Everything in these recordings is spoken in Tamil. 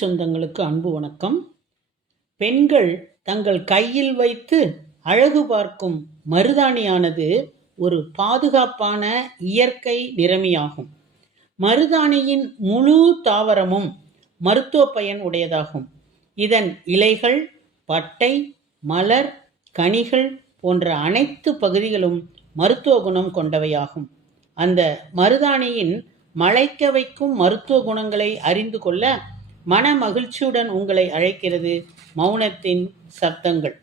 சொந்தங்களுக்கு அன்பு வணக்கம். பெண்கள் தங்கள் கையில் வைத்து அழகு பார்க்கும் மருதாணியானது ஒரு பாதுகாப்பான இயற்கை நிறமியாகும். மருதாணியின் முழு தாவரமும் மருத்துவ பயன் உடையதாகும். இதன் இலைகள் பட்டை மலர் கனிகள் போன்ற அனைத்து பகுதிகளும் மருத்துவ குணம் கொண்டவையாகும். அந்த மருதாணியின் மலைக்க வைக்கும் மருத்துவ குணங்களை அறிந்து கொள்ள மன மகிழ்ச்சியுடன் உங்களை அழைக்கிறது மௌனத்தின் சப்தங்கள்.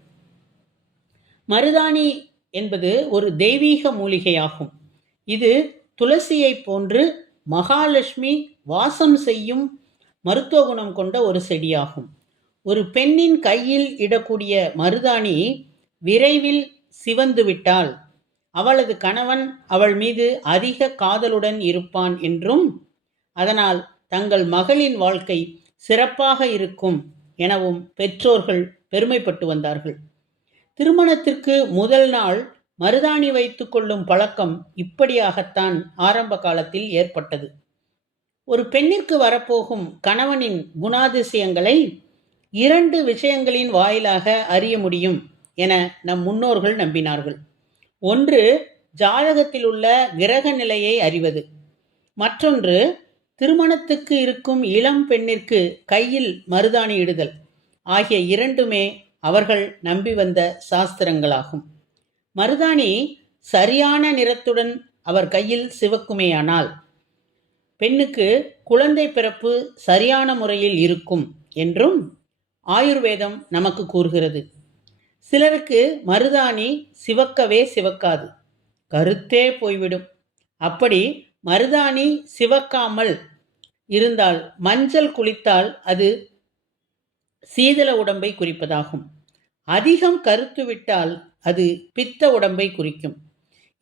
மருதாணி என்பது ஒரு தெய்வீக மூலிகையாகும். இது துளசியைப் போன்று மகாலட்சுமி வாசம் செய்யும் மருத்துவ குணம் கொண்ட ஒரு செடியாகும். ஒரு பெண்ணின் கையில் இடக்கூடிய மருதாணி விரைவில் சிவந்துவிட்டால் அவளது கணவன் அவள் மீது அதிக காதலுடன் இருப்பான் என்றும் அதனால் தங்கள் மகளின் வாழ்க்கை சிறப்பாக இருக்கும் எனவும் பெற்றோர்கள் பெருமைப்பட்டு வந்தார்கள். திருமணத்திற்கு முதல் நாள் மருதாணி வைத்து கொள்ளும் பழக்கம் இப்படியாகத்தான் ஆரம்ப காலத்தில் ஏற்பட்டது. ஒரு பெண்ணிற்கு வரப்போகும் கணவனின் குணாதிசயங்களை இரண்டு விஷயங்களின் வாயிலாக அறிய முடியும் என நம் முன்னோர்கள் நம்பினார்கள். ஒன்று ஜாதகத்தில் உள்ள கிரக நிலையை அறிவது. மற்றொன்று திருமணத்துக்கு இருக்கும் இளம் பெண்ணிற்கு கையில் மருதாணி இடுதல் ஆகிய இரண்டுமே அவர்கள் நம்பி வந்த சாஸ்திரங்களாகும். மருதாணி சரியான நிறத்துடன் அவர் கையில் சிவக்குமேயானால் பெண்ணுக்கு குழந்தை பிறப்பு சரியான முறையில் இருக்கும் என்றும் ஆயுர்வேதம் நமக்கு கூறுகிறது. சிலருக்கு மருதாணி சிவக்கவே சிவக்காது. கருத்தே போய்விடும். அப்படி மருதாணி சிவக்காமல் இருந்தால் மஞ்சள் குளித்தால் அது சீதள உடம்பை குறிப்பதாகும். அதிகம் கருத்து விட்டால் அது பித்த உடம்பை குறிக்கும்.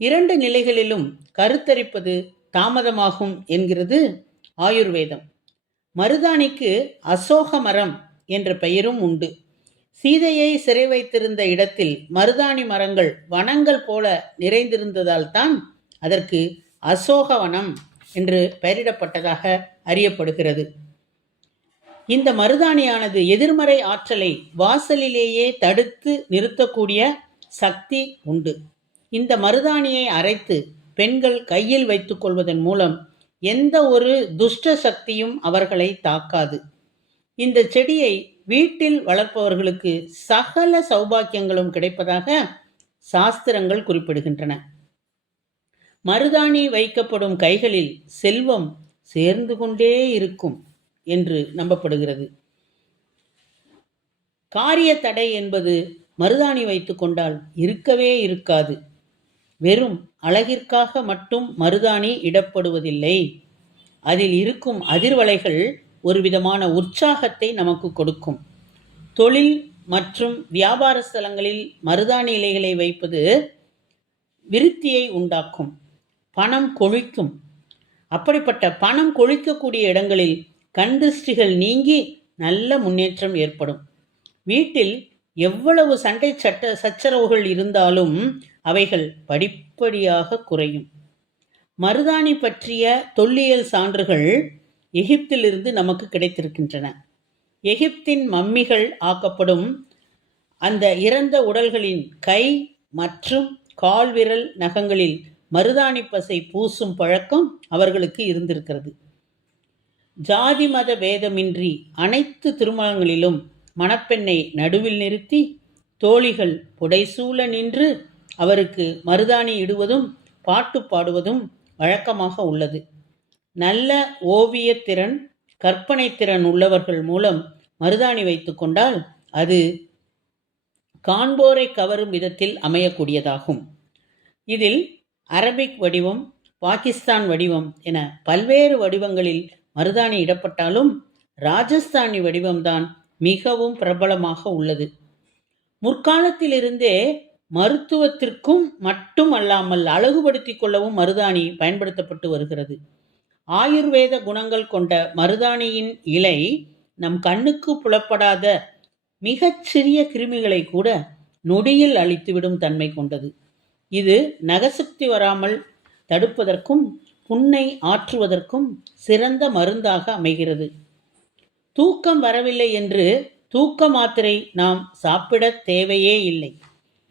இரண்டு நிலைகளிலும் கருத்தரிப்பது தாமதமாகும் என்கிறது ஆயுர்வேதம். மருதாணிக்கு அசோக மரம் என்ற பெயரும் உண்டு. சீதையை சிறை வைத்திருந்த இடத்தில் மருதாணி மரங்கள் வனங்கள் போல நிறைந்திருந்ததால் தான் அதற்கு அசோகவனம் என்று பெயரிடப்பட்டதாக அறியப்படுகிறது. இந்த மருதாணியானது எதிர்மறை ஆற்றலை வாசலிலேயே தடுத்து நிறுத்தக்கூடிய சக்தி உண்டு. இந்த மருதாணியை அரைத்து பெண்கள் கையில் வைத்துக் கொள்வதன் மூலம் எந்த ஒரு துஷ்ட சக்தியும் அவர்களை தாக்காது. இந்த செடியை வீட்டில் வளர்ப்பவர்களுக்கு சகல சௌபாக்கியங்களும் கிடைப்பதாக சாஸ்திரங்கள் குறிப்பிடுகின்றன. மருதாணி வைக்கப்படும் கைகளில் செல்வம் சேர்ந்து கொண்டே இருக்கும் என்று நம்பப்படுகிறது. காரிய தடை என்பது மருதாணி வைத்து கொண்டால் இருக்கவே இருக்காது. வெறும் அழகிற்காக மட்டும் மருதாணி இடப்படுவதில்லை. அதில் இருக்கும் அதிர்வலைகள் ஒரு விதமான உற்சாகத்தை நமக்கு கொடுக்கும். தொழில் மற்றும் வியாபார ஸ்தலங்களில் மருதாணி இலைகளை வைப்பது விருத்தியை உண்டாக்கும். பணம் கொழிக்கும். அப்படிப்பட்ட பணம் கொழிக்கக்கூடிய இடங்களில் கண்திருஷ்டிகள் நீங்கி நல்ல முன்னேற்றம் ஏற்படும். வீட்டில் எவ்வளவு சண்டை சட்ட சச்சரவுகள் இருந்தாலும் அவைகள் படிப்படியாக குறையும். மருதாணி பற்றிய தொல்லியல் சான்றுகள் எகிப்திலிருந்து நமக்கு கிடைத்திருக்கின்றன. எகிப்தின் மம்மிகள் ஆக்கப்படும் அந்த இறந்த உடல்களின் கை மற்றும் கால்விரல் நகங்களில் மருதாணி பசை பூசும் பழக்கம் அவர்களுக்கு இருந்திருக்கிறது. ஜாதி மத பேதமின்றி அனைத்து திருமணங்களிலும் மணப்பெண்ணை நடுவில் நிறுத்தி தோழிகள் புடைசூழ நின்று அவருக்கு மருதாணி இடுவதும் பாட்டு பாடுவதும் வழக்கமாக உள்ளது. நல்ல ஓவியத்திறன் கற்பனை திறன் உள்ளவர்கள் மூலம் மருதாணி வைத்து கொண்டால் அது காண்போரை கவரும் விதத்தில் அமையக்கூடியதாகும். இதில் அரபிக் வடிவம் பாகிஸ்தான் வடிவம் என பல்வேறு வடிவங்களில் மருதாணி இடப்பட்டாலும் ராஜஸ்தானி வடிவம்தான் மிகவும் பிரபலமாக உள்ளது. முற்காலத்திலிருந்தே மருத்துவத்திற்கும் மட்டும் அல்லாமல் அழகுபடுத்திக் கொள்ளவும் மருதாணி பயன்படுத்தப்பட்டு வருகிறது. ஆயுர்வேத குணங்கள் கொண்ட மருதாணியின் இலை நம் கண்ணுக்கு புலப்படாத மிகச்சிறிய கிருமிகளை கூட நொடியில் அழித்துவிடும் தன்மை கொண்டது. இது நகசக்தி வராமல் தடுப்பதற்கும் புண்ணை ஆற்றுவதற்கும் சிறந்த மருந்தாக அமைகிறது. தூக்கம் வரவில்லை என்று தூக்க மாத்திரை நாம் சாப்பிடத் தேவையே இல்லை.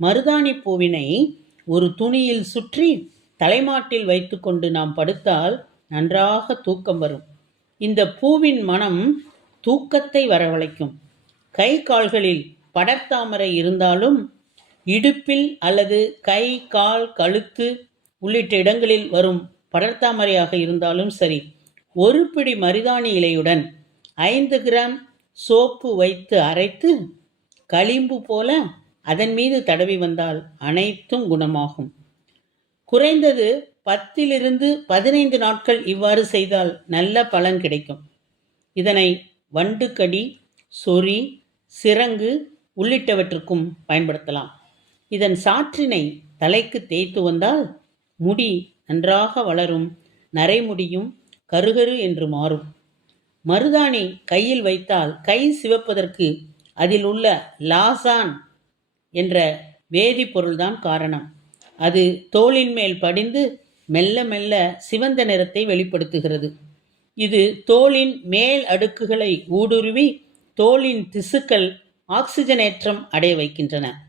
மருதாணி பூவினை ஒரு துணியில் சுற்றி தலைமாட்டில் வைத்துக்கொண்டு நாம் படுத்தால் நன்றாக தூக்கம் வரும். இந்த பூவின் மனம் தூக்கத்தை வரவழைக்கும். கை கால்களில் படர்தாமரை இருந்தாலும் இடுப்பில் அல்லது கை கால் கழுத்து உள்ளிட்ட இடங்களில் வரும் படர்த்தாமரையாக இருந்தாலும் சரி ஒரு பிடி மருதாணி இலையுடன் ஐந்து கிராம் சோப்பு வைத்து அரைத்து களிம்பு போல அதன் மீது தடவி வந்தால் அனைத்தும் குணமாகும். குறைந்தது பத்திலிருந்து பதினைந்து நாட்கள் இவ்வாறு செய்தால் நல்ல பலன் கிடைக்கும். இதனை வண்டுக்கடி சொறி சிரங்கு உள்ளிட்டவற்றுக்கும் பயன்படுத்தலாம். இதன் சாற்றினை தலைக்கு தேய்த்து வந்தால் முடி நன்றாக வளரும் நரைமுடியும் கருகரு என்று மாறும். மருதாணி கையில் வைத்தால் கை சிவப்பதற்கு அதில் உள்ள லாசான் என்ற வேதிப்பொருள்தான் காரணம். அது தோளின் மேல் படிந்து மெல்ல மெல்ல சிவந்த நிறத்தை வெளிப்படுத்துகிறது. இது தோலின் மேல் அடுக்குகளை ஊடுருவி தோலின் திசுக்கள் ஆக்சிஜனேற்றம் அடைய வைக்கின்றன.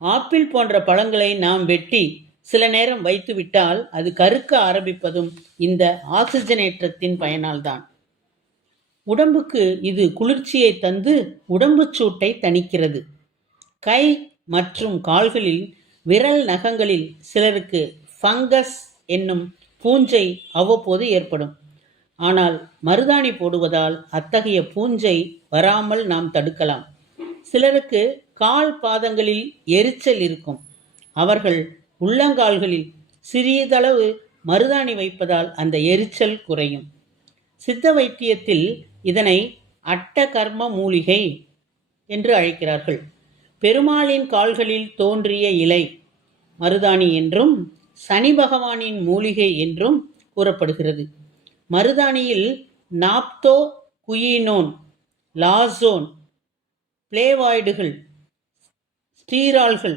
ஆப்பிள் போன்ற பழங்களை நாம் வெட்டி சில நேரம் வைத்துவிட்டால் அது கருக்க ஆரம்பிப்பதும் இந்த ஆக்சிஜனேற்றத்தின் பயனால்தான். உடம்புக்கு இது குளிர்ச்சியை தந்து உடம்பு சூட்டை தணிக்கிறது. கை மற்றும் கால்களில் விரல் நகங்களில் சிலருக்கு ஃபங்கஸ் என்னும் பூஞ்சை அவ்வப்போது ஏற்படும். ஆனால் மருதாணி போடுவதால் அத்தகைய பூஞ்சை வராமல் நாம் தடுக்கலாம். சிலருக்கு கால் பாதங்களில் எரிச்சல் இருக்கும். அவர்கள் உள்ளங்கால்களில் சிறியதளவு மருதாணி வைப்பதால் அந்த எரிச்சல் குறையும். சித்த வைத்தியத்தில் இதனை அட்டகர்ம மூலிகை என்று அழைக்கிறார்கள். பெருமாளின் கால்களில் தோன்றிய இலை மருதாணி என்றும் சனி பகவானின் மூலிகை என்றும் கூறப்படுகிறது. மருதாணியில் நாப்தோ குயினோன் லாசோன் பிளேவாய்டுகள் ஸ்டீரால்கள்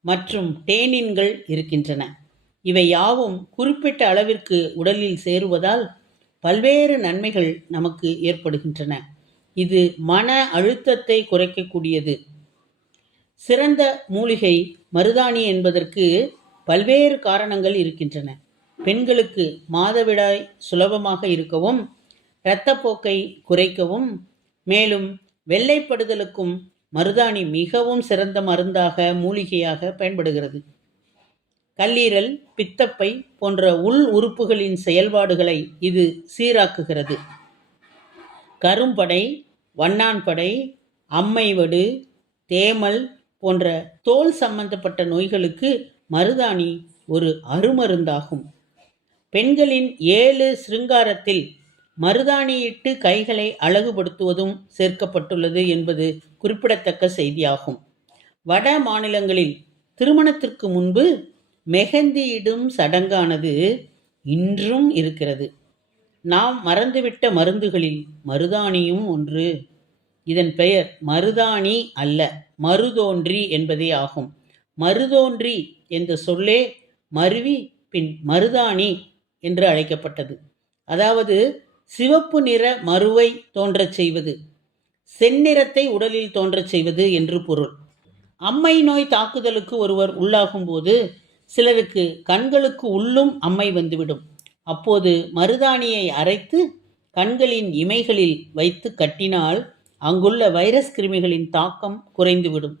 மற்றும் டேனின்கள் இருக்கின்றன. இவை யாவும் குறிப்பிட்ட அளவிற்கு உடலில் சேருவதால் பல்வேறு நன்மைகள் நமக்கு ஏற்படுகின்றன. இது மன அழுத்தத்தை குறைக்கக்கூடியது. சிறந்த மூலிகை மருதாணி என்பதற்கு பல்வேறு காரணங்கள் இருக்கின்றன. பெண்களுக்கு மாதவிடாய் சுலபமாக இருக்கவும் இரத்தப்போக்கை குறைக்கவும் மேலும் வெள்ளைப்படுதலுக்கும் மருதாணி மிகவும் சிறந்த மருந்தாக மூலிகையாக பயன்படுகிறது. கல்லீரல் பித்தப்பை போன்ற உள் உறுப்புகளின் செயல்பாடுகளை இது சீராக்குகிறது. கரும்படை வண்ணான்படை அம்மைவடு தேமல் போன்ற தோல் சம்பந்தப்பட்ட நோய்களுக்கு மருதாணி ஒரு அருமருந்தாகும். பெண்களின் ஏழு சிருங்காரத்தில் மருதாணியிட்டு கைகளை அழகுபடுத்துவதும் சேர்க்கப்பட்டுள்ளது என்பது குறிப்பிடத்தக்க செய்தியாகும். வட மாநிலங்களில் திருமணத்திற்கு முன்பு மெஹந்தியிடும் சடங்கானது இன்றும் இருக்கிறது. நாம் மறந்துவிட்ட மருந்துகளில் மருதாணியும் ஒன்று. இதன் பெயர் மருதாணி அல்ல மருதோன்றி என்பதே ஆகும். மருதோன்றி என்ற சொல்லே மருவி பின் மருதாணி என்று அழைக்கப்பட்டது. அதாவது சிவப்பு நிற மருவை தோன்றச் செய்வது. செந்நிறத்தை உடலில் தோன்றச் செய்வது என்று பொருள். அம்மை நோய் தாக்குதலுக்கு ஒருவர் உள்ளாகும்போது சிலருக்கு கண்களுக்கு உள்ளும் அம்மை வந்துவிடும். அப்போது மருதாணியை அரைத்து கண்களின் இமைகளில் வைத்து கட்டினால் அங்குள்ள வைரஸ் கிருமிகளின் தாக்கம் குறைந்துவிடும்.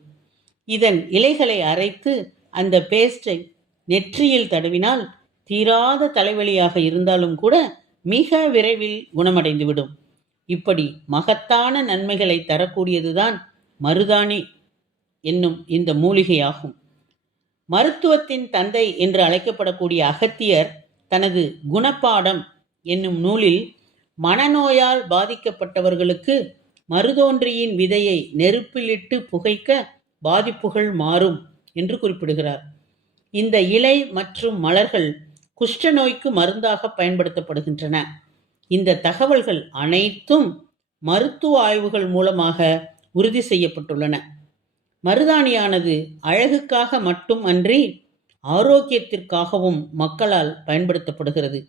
இதன் இலைகளை அரைத்து அந்த பேஸ்டை நெற்றியில் தடவினால் தீராத தலைவலியாக இருந்தாலும் கூட மிக விரைவில் குணமடைந்துவிடும். இப்படி மகத்தான நன்மைகளை தரக்கூடியதுதான் மருதாணி என்னும் இந்த மூலிகையாகும். மருத்துவத்தின் தந்தை என்று அழைக்கப்படக்கூடிய அகத்தியர் தனது குணப்பாடம் என்னும் நூலில் மனநோயால் பாதிக்கப்பட்டவர்களுக்கு மருதோன்றியின் விதையை நெருப்பிலிட்டு புகைக்க பாதிப்புகள் மாறும் என்று குறிப்பிடுகிறார். இந்த இலை மற்றும் மலர்கள் குஷ்டநோய்க்கு மருந்தாக பயன்படுத்தப்படுகின்றன. இந்த தகவல்கள் அனைத்தும் மருத்துவ ஆய்வுகள் மூலமாக உறுதி செய்யப்பட்டுள்ளன. மருதாணியானது அழகுக்காக மட்டும் அன்றி ஆரோக்கியத்திற்காகவும் மக்களால் பயன்படுத்தப்படுகிறது.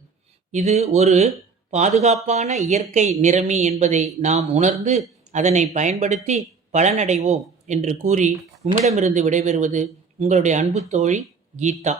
இது ஒரு பாதுகாப்பான இயற்கை நிறமி என்பதை நாம் உணர்ந்து அதனை பயன்படுத்தி பலனடைவோம் என்று கூறி உம்மிடமிருந்து விடைபெறுவது உங்களுடைய அன்பு தோழி கீதா.